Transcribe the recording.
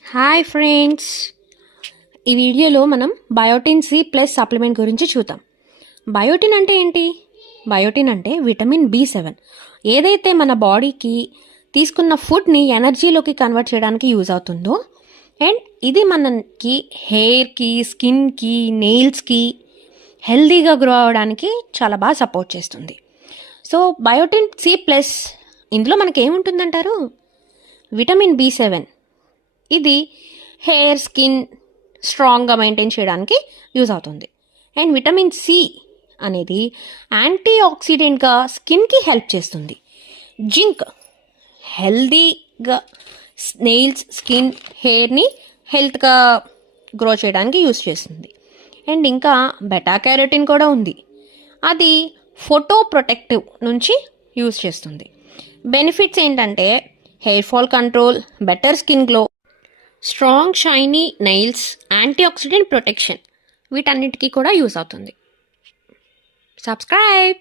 Hi friends ఈ వీడియోలో మనం బయోటిన్ సి ప్లస్ సప్లిమెంట్ గురించి చూద్దాం. బయోటిన్ అంటే ఏంటి? బయోటిన్ అంటే విటమిన్ బి సెవెన్. ఏదైతే మన బాడీకి తీసుకున్న ఫుడ్ని ఎనర్జీలోకి కన్వర్ట్ చేయడానికి యూజ్ అవుతుందో అండ్ ఇది మనకి హెయిర్కి స్కిన్కి నెయిల్స్కి హెల్దీగా గ్రో అవ్వడానికి చాలా బాగా సపోర్ట్ చేస్తుంది. సో బయోటిన్ సి ప్లస్ ఇందులో మనకి ఏముంటుందంటారు విటమిన్ బి సెవెన్. ఇది హెయిర్ స్కిన్ స్ట్రాంగ్గా మెయింటైన్ చేయడానికి యూజ్ అవుతుంది. అండ్ విటమిన్ సి అనేది యాంటీ ఆక్సిడెంట్గా స్కిన్కి హెల్ప్ చేస్తుంది. జింక్ హెల్దీగా నెయిల్స్ స్కిన్ హెయిర్ని హెల్త్గా గ్రో చేయడానికి యూజ్ చేస్తుంది. అండ్ ఇంకా బెటా క్యారోటిన్ కూడా ఉంది. అది ఫోటో ప్రొటెక్టివ్ నుంచి యూజ్ చేస్తుంది. బెనిఫిట్స్ ఏంటంటే hair fall control better skin glow strong shiny nails anti oxidant protection వీటన్నిటికీ కూడా యూస్ అవుతుంది. సబ్స్క్రైబ్!